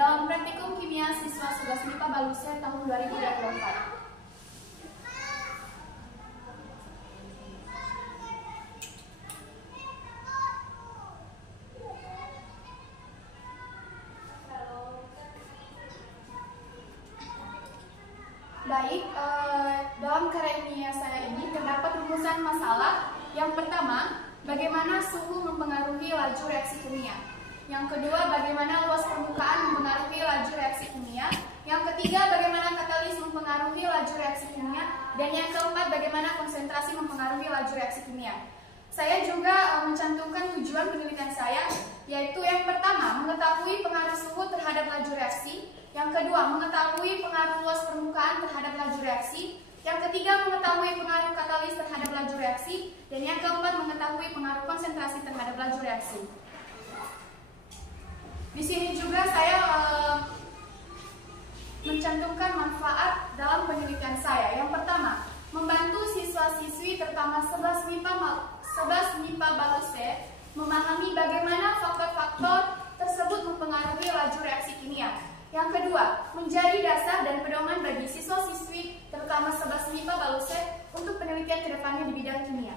dalam praktikum kimia siswa 11 MIPA Baluse tahun 2024. Baik, dalam karya ilmiah saya ini terdapat rumusan masalah. Yang pertama, bagaimana suhu mempengaruhi laju reaksi kimia. Yang kedua, bagaimana luas permukaan mempengaruhi laju reaksi kimia. Yang ketiga, bagaimana katalis mempengaruhi laju reaksi kimia. Dan yang keempat, bagaimana konsentrasi mempengaruhi laju reaksi kimia. Saya juga mencantumkan tujuan penelitian saya, yaitu yang pertama, mengetahui pengaruh suhu terhadap laju reaksi. Yang kedua, mengetahui pengaruh luas permukaan terhadap laju reaksi. Yang ketiga, mengetahui pengaruh katalis terhadap laju reaksi. Dan yang keempat, mengetahui pengaruh konsentrasi terhadap laju reaksi. Di sini juga saya mencantumkan manfaat dalam penelitian saya. Yang pertama, membantu siswa-siswi terutama 11 MIPA Baluse memahami bagaimana faktor-faktor tersebut mempengaruhi laju reaksi kimia. Yang kedua, menjadi dasar dan pedoman bagi siswa-siswi terutama 11 MIPA Baluse untuk penelitian kedepannya di bidang kimia.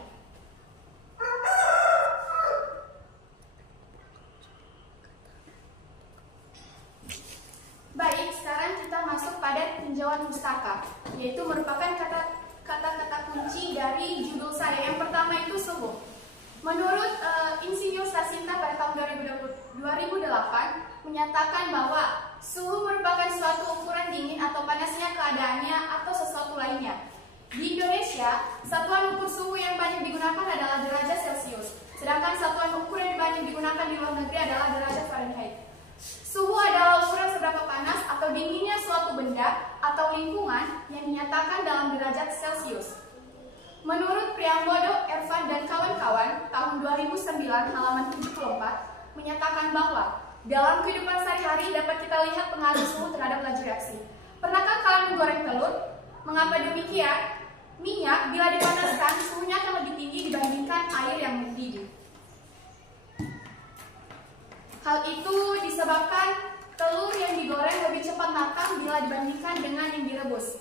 Baik, sekarang kita masuk pada tinjauan pustaka, yaitu merupakan kata-kata kunci dari judul saya. Yang pertama itu suhu. Menurut Insinyur Sasinta pada tahun 2008 menyatakan bahwa suhu merupakan suatu ukuran dingin atau panasnya keadaannya atau sesuatu lainnya. Di Indonesia, satuan ukur suhu yang banyak digunakan adalah derajat Celcius, sedangkan satuan ukur yang banyak digunakan di luar negeri adalah derajat Fahrenheit. Suhu adalah ukuran seberapa panas atau dinginnya suatu benda atau lingkungan yang dinyatakan dalam derajat Celcius. Menurut Priambodo, Ervan, dan kawan-kawan, tahun 2009 halaman 74 menyatakan bahwa dalam kehidupan sehari-hari dapat kita lihat pengaruh suhu terhadap laju reaksi. Pernahkah kalian menggoreng telur? Mengapa demikian? Minyak bila dipanaskan suhunya akan lebih tinggi dibandingkan air yang mendidih. Hal itu disebabkan telur yang digoreng lebih cepat matang bila dibandingkan dengan yang direbus.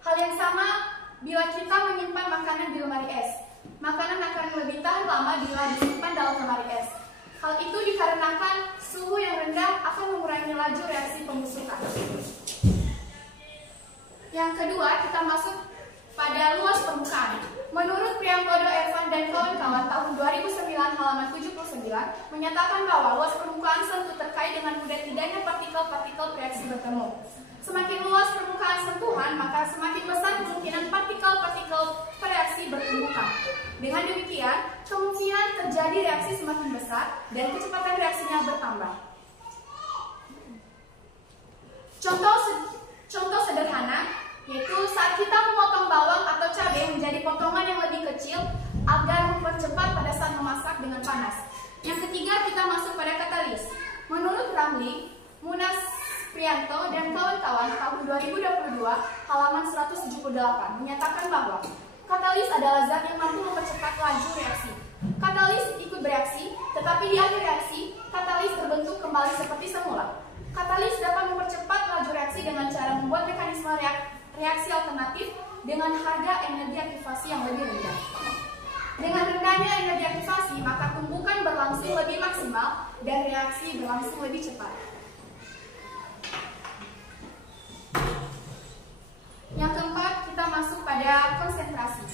Hal yang sama bila kita menyimpan makanan di lemari es. Makanan akan lebih tahan lama bila disimpan dalam lemari es. Hal itu dikarenakan suhu yang rendah akan mengurangi laju reaksi pembusukan. Yang kedua, kita masuk pada luas permukaan. Menurut Priambodo, Ervan, dan kawan-kawan tahun 2009 halaman 79 menyatakan bahwa luas permukaan sentuh terkait dengan mudah tidaknya partikel-partikel reaksi bertemu. Semakin luas permukaan sentuhan, maka semakin besar kemungkinan partikel-partikel reaksi bertemukan. Dengan demikian, kemungkinan terjadi reaksi semakin besar dan kecepatan reaksinya bertambah. Contoh sederhana, yaitu saat kita memotong bawang atau cabai menjadi potongan yang lebih kecil agar mempercepat pada saat memasak dengan panas. Yang ketiga, kita masuk pada katalis. Menurut Ramli, Munas Prianto, dan kawan-kawan tahun 2022 halaman 178 menyatakan bahwa katalis adalah zat yang mampu mempercepat laju reaksi. Katalis ikut bereaksi, tetapi di akhir reaksi, katalis terbentuk kembali seperti semula. Katalis dapat mempercepat laju reaksi dengan cara membuat mekanisme reaksi alternatif dengan harga energi aktivasi yang lebih rendah. Dengan rendahnya energi aktivasi, maka tumbukan berlangsung lebih maksimal dan reaksi berlangsung lebih cepat. Yang keempat, kita masuk pada konsentrasi.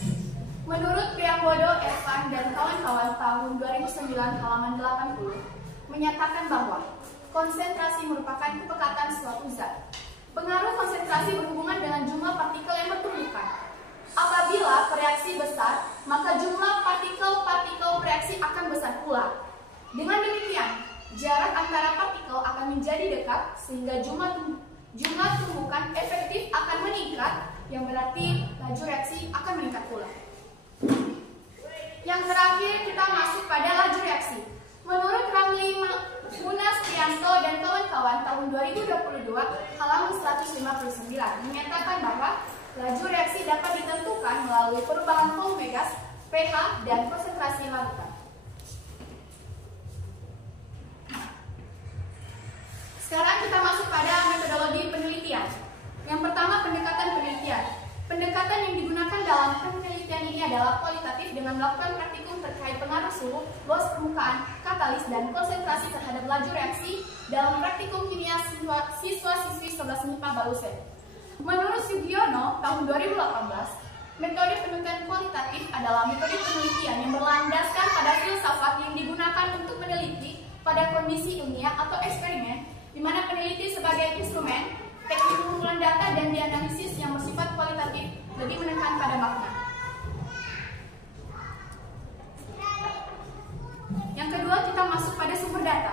Menurut Priambodo, Ervan, dan kawan-kawan tahun 2009 halaman 80 menyatakan bahwa konsentrasi merupakan kepekatan suatu zat. Pengaruh konsentrasi berhubungan dengan jumlah partikel yang bertumbukan. Apabila reaksi besar, maka jumlah partikel-partikel reaksi akan besar pula. Dengan demikian, jarak antara partikel akan menjadi dekat sehingga jumlah tumbukan efektif akan meningkat, yang berarti laju reaksi akan meningkat pula. Yang terakhir, kita masuk pada laju reaksi. Menurut Ramli, Munas Prianto, dan kawan-kawan tahun 2022 halaman 159 menyatakan bahwa laju reaksi dapat ditentukan melalui perubahan volume gas, pH, dan konsentrasi larutan. Sekarang kita masuk pertama, pendekatan penelitian. Pendekatan yang digunakan dalam penelitian ini adalah kualitatif dengan melakukan praktikum terkait pengaruh suhu, luas permukaan, katalis, dan konsentrasi terhadap laju reaksi dalam praktikum kimia siswa-siswi 11 MIPA Baluset. Menurut Sugiono, tahun 2018, metode penelitian kualitatif adalah metode penelitian yang berlandaskan pada filsafat yang digunakan untuk meneliti pada kondisi ilmiah atau eksperimen, di mana peneliti sebagai instrumen, teknik pengumpulan data dan dianalisis yang bersifat kualitatif lebih menekan pada makna. Yang kedua, kita masuk pada sumber data.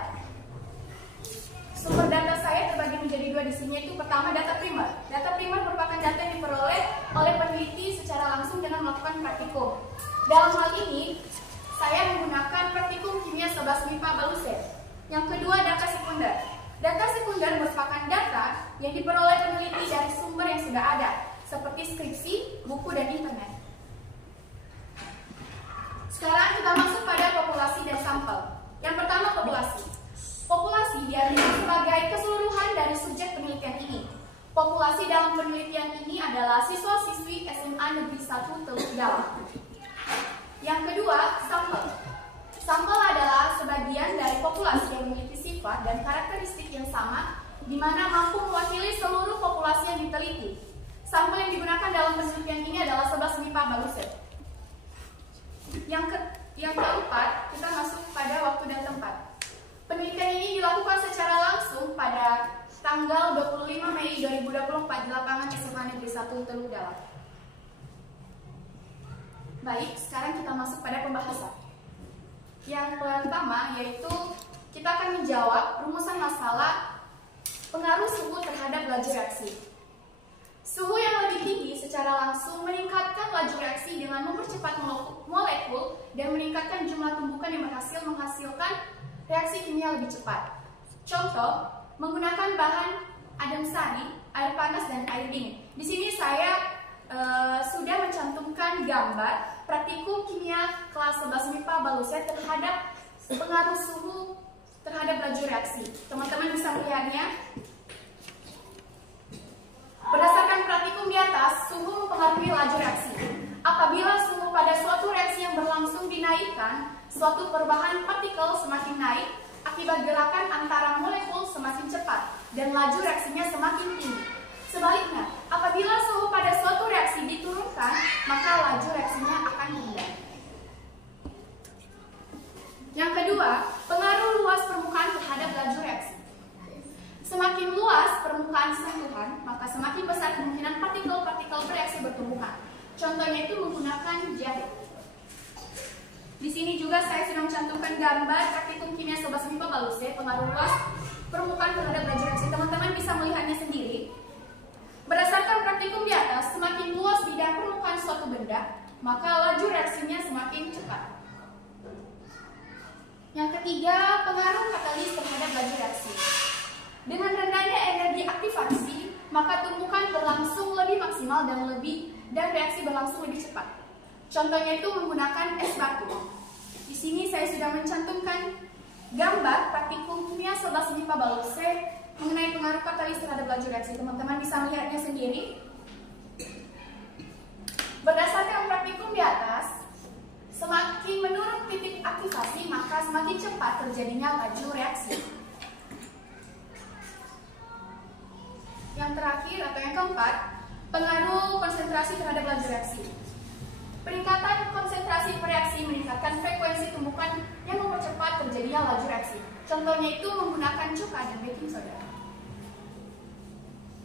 Sumber data saya terbagi menjadi dua di sini, yaitu pertama data primer. Data primer merupakan data yang diperoleh oleh peneliti secara langsung dengan melakukan praktikum. Dalam hal ini, saya menggunakan praktikum kimia 11 MIPA Baluset. Yang kedua, data sekunder. Data sekunder merupakan data yang diperoleh peneliti dari sumber yang sudah ada, seperti skripsi, buku, dan internet. Sekarang kita masuk pada populasi dan sampel. Yang pertama, populasi. Populasi diartikan sebagai keseluruhan dari subjek penelitian ini. Populasi dalam penelitian ini adalah siswa-siswi SMA Negeri 1 Teluk Dalam. Yang kedua, sampel. Sampel adalah sebagian dari populasi yang memiliki sifat dan karakteristik yang sama, di mana mampu mewakili seluruh populasi yang diteliti. Sampel yang digunakan dalam penelitian ini adalah 11 MIPA Baluset. Yang keempat, kita masuk pada waktu dan tempat. Penelitian ini dilakukan secara langsung pada tanggal 25 Mei 2024 di lapangan SMA Negeri 1 Teluk Dalam. Baik, sekarang kita masuk pada pembahasan. Yang pertama yaitu kita akan menjawab rumusan masalah pengaruh suhu terhadap laju reaksi. Suhu yang lebih tinggi secara langsung meningkatkan laju reaksi dengan mempercepat molekul dan meningkatkan jumlah tumbukan yang berhasil menghasilkan reaksi kimia lebih cepat. Contoh, menggunakan bahan adem sari, air panas, dan air dingin. Di sini saya sudah mencantumkan gambar praktikum kimia kelas 11 MIPA Baluset terhadap pengaruh suhu terhadap laju reaksi. Teman-teman bisa melihatnya. Berdasarkan praktikum di atas, suhu mempengaruhi laju reaksi. Apabila suhu pada suatu reaksi yang berlangsung dinaikkan, suatu perubahan partikel semakin naik akibat gerakan antara molekul semakin cepat dan laju reaksinya semakin tinggi. Sebaliknya, apabila suhu pada suatu reaksi diturunkan, maka laju reaksinya akan rendah. Yang kedua, pengaruh luas permukaan terhadap laju reaksi. Semakin luas permukaan sentuhan, maka semakin besar kemungkinan partikel-partikel bereaksi bertumbuhan. Contohnya itu menggunakan jahit. Di sini juga saya sudah mencantumkan gambar praktikum kimia 11 MIPA Baluset pengaruh luas permukaan terhadap laju reaksi. Teman-teman bisa melihatnya sendiri. Berdasarkan praktikum di atas, semakin luas bidang permukaan suatu benda, maka laju reaksinya semakin cepat. Yang ketiga, pengaruh katalis terhadap laju reaksi. Dengan rendahnya energi aktivasi, maka tumbukan berlangsung lebih maksimal dan reaksi berlangsung lebih cepat. Contohnya itu menggunakan es batu. Di sini saya sudah mencantumkan gambar praktikum kimia 11 MIPA Baluset mengenai pengaruh katalis terhadap laju reaksi. Teman-teman bisa melihatnya sendiri. Berdasarkan praktikum di atas, semakin menurun titik aktivasi, maka semakin cepat terjadinya laju reaksi. Yang terakhir atau yang keempat, pengaruh konsentrasi terhadap laju reaksi. Peningkatan konsentrasi reaksi meningkatkan frekuensi tumbukan yang mempercepat terjadinya laju reaksi. Contohnya itu menggunakan cuka dan baking soda.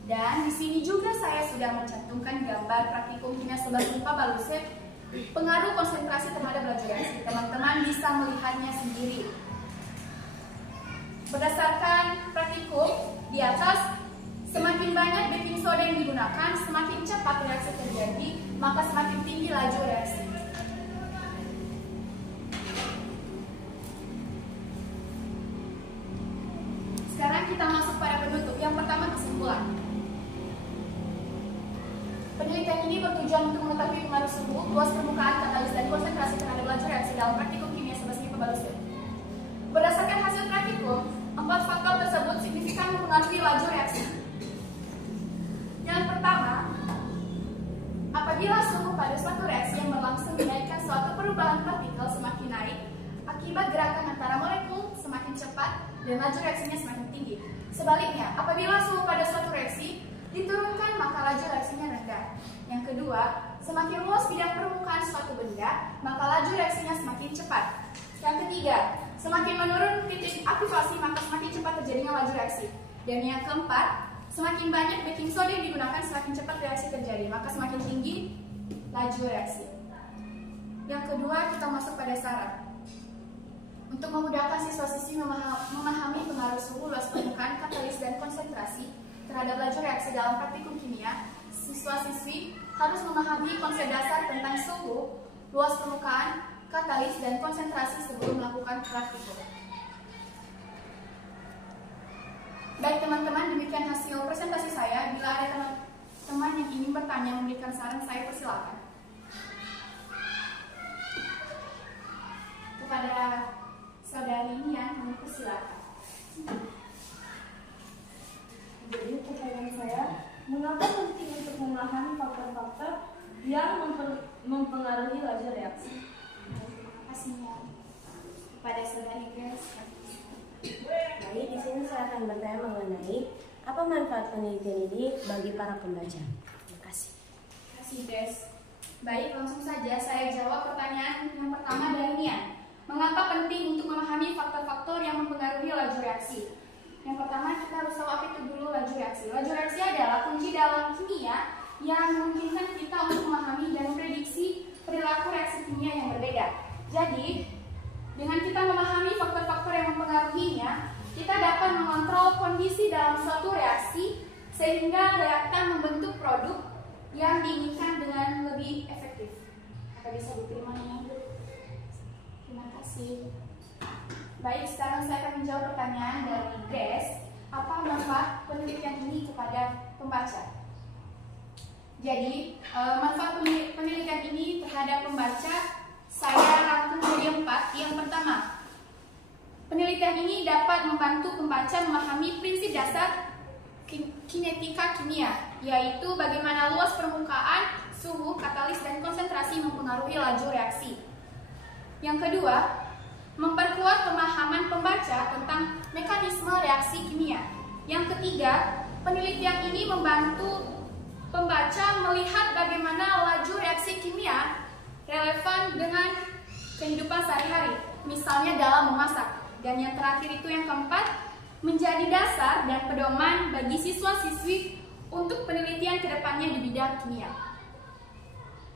Dan di sini juga saya sudah mencantumkan gambar praktikum kimia 11 MIPA Baluset pengaruh konsentrasi terhadap laju reaksi. Teman-teman bisa melihatnya sendiri. Berdasarkan praktikum di atas, semakin banyak baking soda yang digunakan, semakin cepat reaksi terjadi, maka semakin tinggi laju reaksi. Sekarang kita masuk pada penutup. Yang pertama, kesimpulan. Penelitian ini bertujuan untuk mengetahui pengaruh suhu, luas permukaan, katalis, dan konsentrasi terhadap laju reaksi dalam praktikum kimia 11 MIPA Baluset. Berdasarkan hasil praktikum, 4 faktor tersebut signifikan mempengaruhi laju reaksi. Yang pertama, kepada suatu reaksi yang berlangsung menaikkan suatu perubahan partikel semakin naik akibat gerakan antara molekul semakin cepat dan laju reaksinya semakin tinggi. Sebaliknya, apabila suhu pada suatu reaksi diturunkan maka laju reaksinya rendah. Yang kedua, semakin luas bidang permukaan suatu benda maka laju reaksinya semakin cepat. Yang ketiga, semakin menurun titik aktivasi maka semakin cepat terjadinya laju reaksi. Dan yang keempat, semakin banyak baking soda yang digunakan semakin cepat reaksi terjadi maka semakin tinggi laju reaksi. Yang kedua, kita masuk pada syarat. Untuk memudahkan siswa-siswi memahami pengaruh suhu, luas permukaan, katalis, dan konsentrasi terhadap laju reaksi dalam praktikum kimia, siswa-siswi harus memahami konsep dasar tentang suhu, luas permukaan, katalis, dan konsentrasi sebelum melakukan praktikum. Baik teman-teman, demikian hasil presentasi saya. Bila ada teman-teman yang ingin bertanya, memberikan saran, saya persilakan. Kepada saudari Nian, kami persilakan. Jadi pertanyaan saya, mengapa penting untuk memahami faktor-faktor yang mempengaruhi laju reaksi? Terima kasih Nian. Kepada saudari Grace. Baik, di sini saya akan bertanya mengenai apa manfaat penelitian ini bagi para pembaca. Terima kasih. Terima kasih Grace. Baik, langsung saja saya jawab pertanyaan yang pertama dari Nian. Mengapa penting untuk memahami faktor-faktor yang mempengaruhi laju reaksi? Yang pertama, kita harus tahu apa itu dulu laju reaksi. Laju reaksi adalah kunci dalam kimia yang memungkinkan kita untuk memahami dan memprediksi perilaku reaksi kimia yang berbeda. Jadi, dengan kita memahami faktor-faktor yang mempengaruhinya, kita dapat mengontrol kondisi dalam suatu reaksi sehingga reaktan membentuk produk yang diinginkan dengan lebih efektif. Apa bisa diterima nih? Terima kasih. Baik, sekarang saya akan menjawab pertanyaan dari Grace. Apa manfaat penelitian ini kepada pembaca? Jadi, manfaat penelitian ini terhadap pembaca saya rangkum menjadi 4. Yang pertama, penelitian ini dapat membantu pembaca memahami prinsip dasar kinetika kimia, yaitu bagaimana luas permukaan, suhu, katalis, dan konsentrasi mempengaruhi laju reaksi. Yang kedua, memperkuat pemahaman pembaca tentang mekanisme reaksi kimia. Yang ketiga, penelitian ini membantu pembaca melihat bagaimana laju reaksi kimia relevan dengan kehidupan sehari-hari, misalnya dalam memasak. Dan yang terakhir itu yang keempat, menjadi dasar dan pedoman bagi siswa-siswi untuk penelitian kedepannya di bidang kimia.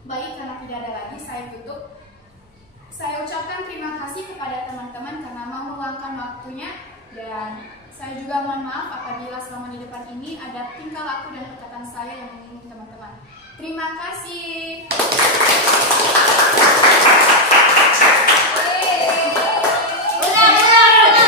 Baik, karena tidak ada lagi, saya tutup. Saya ucapkan terima kasih kepada teman-teman karena mau meluangkan waktunya, dan saya juga mohon maaf apabila selama di depan ini ada tingkah laku dan perkataan saya yang menyinggung teman-teman. Terima kasih.